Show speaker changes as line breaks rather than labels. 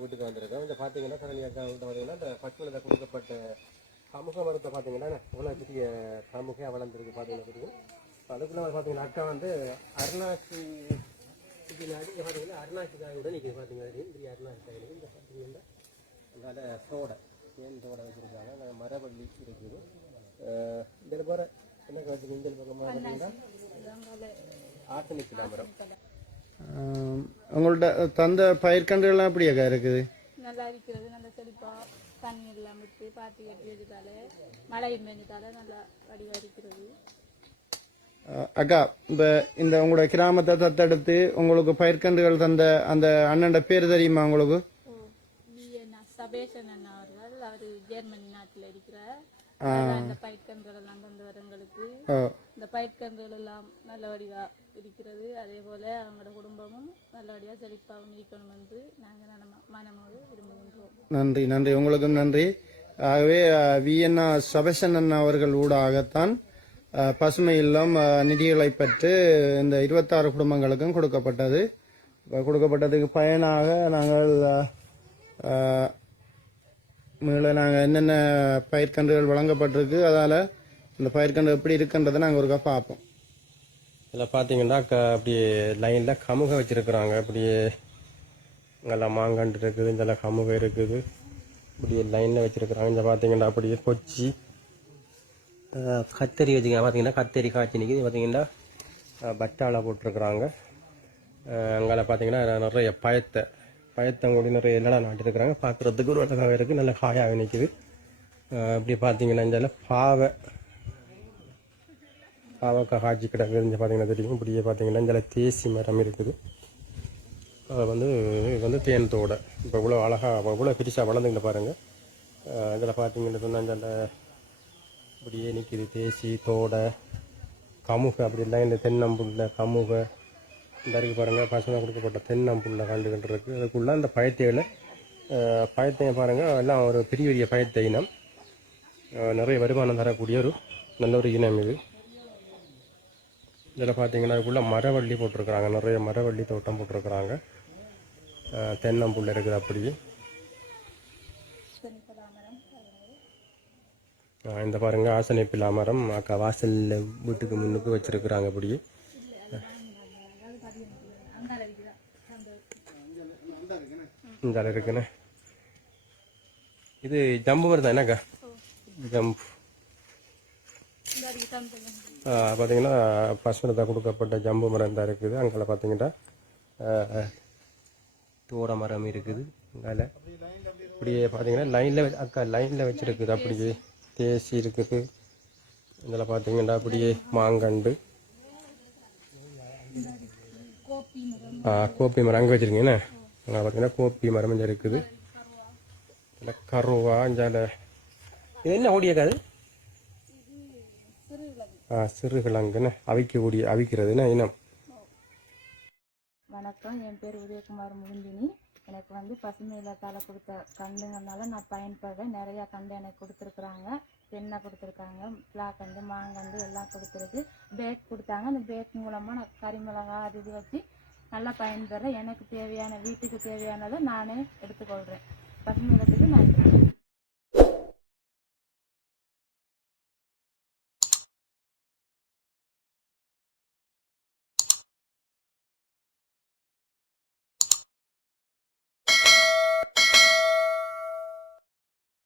வீட்டுக்கு வந்திருக்கோம் இந்த பார்த்தீங்கன்னா சரணியாக்கா வீட்டு பார்த்தீங்கன்னா இந்த பச்சுவில் கொடுக்கப்பட்ட சமூக மரத்தை பார்த்தீங்கன்னா இவ்வளோ பெரிய சமூக வளர்ந்துருக்கு பார்த்தீங்கன்னா அதுக்குள்ள வந்து பார்த்தீங்கன்னா அக்கா வந்து அருணாச்சி பின்னாடி இங்கே பார்த்தீங்கன்னா அருணாச்சி காயோட நிற்கிது பார்த்தீங்கன்னா பெரிய அருணாச்சி காய் இந்த பார்த்தீங்கன்னா அதனால சோடை தேன் தோடை வச்சுருக்காங்க. மரவள்ளி இருக்குது. இந்த போகிற என்ன வச்சுருக்கு இந்த பக்கமாக பார்த்தீங்கன்னா ஆர்சனிக் மரம்
ஆம், உங்கள்ட்ட தந்த பயிர்க்கன்றுகள்லாம் எப்படியாக்கா இருக்குது?
நல்லா இருக்கிறது நல்ல செழிப்பா தண்ணி எல்லாம் விட்டு பாத்தி கட்டி வச்சதால மழை பெஞ்சதால நல்லா வடிவா இருக்கிறது.
அக்கா இப்போ இந்த உங்களோட கிராமத்தை தத்தெடுத்து உங்களுக்கு பயிர்க்கன்றுகள் தந்த அந்த அண்ணன்ட பேர் தெரியுமா உங்களுக்கு?
சபேஷன் அண்ணா அவர்கள். அவர் ஜெர்மனி நாட்டில் இருக்கிறார். அந்த எல்லாம் இந்த பயிர்க்கன்றுகள் எல்லாம் நல்ல வடிவா இருக்கிறது அதே போல அவங்களோட குடும்பமும் நல்லபடியா செழிப்பாகவும் இருக்கணும் என்று நாங்கள் மனம- மனமோடு விரும்புகின்றோம்.
நன்றி நன்றி. உங்களுக்கும் நன்றி. ஆகவே விஎன்ஆ சபேசன் அண்ணா அவர்கள் ஊடாகத்தான் பசுமை இல்லம் நிதிகளை பெற்று இந்த இருபத்தாறு குடும்பங்களுக்கும் கொடுக்கப்பட்டது. கொடுக்கப்பட்டதுக்கு பயனாக நாங்கள் மேலே நாங்கள் என்னென்ன பயிர்க்கன்றுகள் வழங்கப்பட்டிருக்கு அதால் இந்த பயிர்க்கன்று எப்படி இருக்குன்றதை நாங்கள் ஒருக்கா பார்ப்போம்
இதில் பார்த்தீங்கன்னா க அப்படி லைனில் கமுக வச்சுருக்குறாங்க. அப்படியே இங்கெல்லாம் மாங்கன்று இருக்குது இதெல்லாம் கமுக இருக்குது. அப்படியே லைனில் வச்சுருக்குறாங்க. இந்த பார்த்தீங்கன்னா அப்படியே கொச்சி கத்தரி வச்சுக்க பார்த்தீங்கன்னா கத்தரி காய்ச்சி நிற்கிது பார்த்தீங்கன்னா அஹ், பட்டாளை போட்டிருக்குறாங்க. அங்கே பார்த்தீங்கன்னா நிறைய பயத்தை பயத்தங்கூடி நிறைய எல்லாம் நாட்டிருக்கிறாங்க. பார்க்குறதுக்கு ஒரு அழகாக இருக்குது நல்ல காயாக நிற்கிது இப்படி பார்த்தீங்கன்னா இந்த பாவை. பாவக்காய் காய்ச்சி கிடக்குது இங்கே பார்த்தீங்கன்னா தெரியும். இப்படியே பார்த்தீங்கன்னா இந்த தேசி மரம் இருக்குது. அது வந்து இது வந்து தேன் தோடை. இப்போ இவ்வளோ அழகாக இவ்வளோ பெருசாக வளர்ந்துக்கிட்டு பாருங்கள் இதில் பார்த்தீங்கன்னு சொன்னால் இந்த இப்படியே நிற்கிது தேசி தோடை கமுக அப்படி இல்லை இந்த தென்னம்புல்ல கமுக இந்த இருக்கு பாருங்கள் பசுமை கொடுக்கப்பட்ட தென்னம்புல்ல கண்டுகிட்டு இருக்குது அதுக்குள்ளே அந்த பயத்தையில் பயத்தையும் பாருங்கள் எல்லாம் ஒரு பெரிய பெரிய பழத்தை இனம். நிறைய வருமானம் தரக்கூடிய ஒரு நல்ல ஒரு இனம் இது. இதில் பார்த்தீங்கன்னா அதுக்குள்ளே மரவள்ளி போட்டிருக்கிறாங்க. நிறைய மரவள்ளி தோட்டம் போட்டிருக்கிறாங்க. தென்னம்புள்ள இருக்குது அப்படியே. இந்த பாருங்கள் ஆசனை பில்லா மரம் அக்கா வாசலில் வீட்டுக்கு முன்னுக்கு வச்சுருக்குறாங்க அப்படியே. இந்த இருக்குண்ணே இது ஜம்பு மரம் தான் என்னக்கா ஜம்பு பார்த்தீங்கன்னா பசுமரத்தை கொடுக்கப்பட்ட ஜம்பு மரம் தான் இருக்குது. அங்கே பார்த்தீங்கன்னா தூர தோட மரம் இருக்குது. அங்கால. இப்படியே பார்த்தீங்கன்னா லைனில் அக்கா லைனில் வச்சுருக்குது. அப்படியே தேசி இருக்குது. இதில் பார்த்தீங்கன்னா அப்படியே மாங்கண்டு. கோப்பி மரம். அங்கே வச்சுருக்கீங்கண்ணே அங்கே பார்த்தீங்கன்னா கோப்பி மரம் இங்கே இருக்குது இதில் கருவா இஞ்சால இது என்ன ஓடியக்காது ஆ சிறுகிழங்குன்னு அவிக்கக்கூடிய அவிக்கிறதுனா இனம்
வணக்கம். என் பேர் உதயகுமார் முருந்தினி எனக்கு வந்து பசுமை இல்லத்தால் கொடுத்த கண்டுங்கனால நான் பயன்படுறேன் நிறையா கண்டு எனக்கு கொடுத்துருக்குறாங்க. தென்னை கொடுத்துருக்காங்க பிளாக்கண்டு மாங்கண்டு எல்லாம் கொடுத்துருக்கு. பேக் கொடுத்தாங்க. அந்த பேக் மூலமாக நான் கறிமிளகா அது இது வச்சு நல்லா பயன்பெற எனக்கு தேவையான வீட்டுக்கு தேவையானதை நானே எடுத்துக்கொள்கிறேன் பசுமை இல்லத்துக்கு நன்றி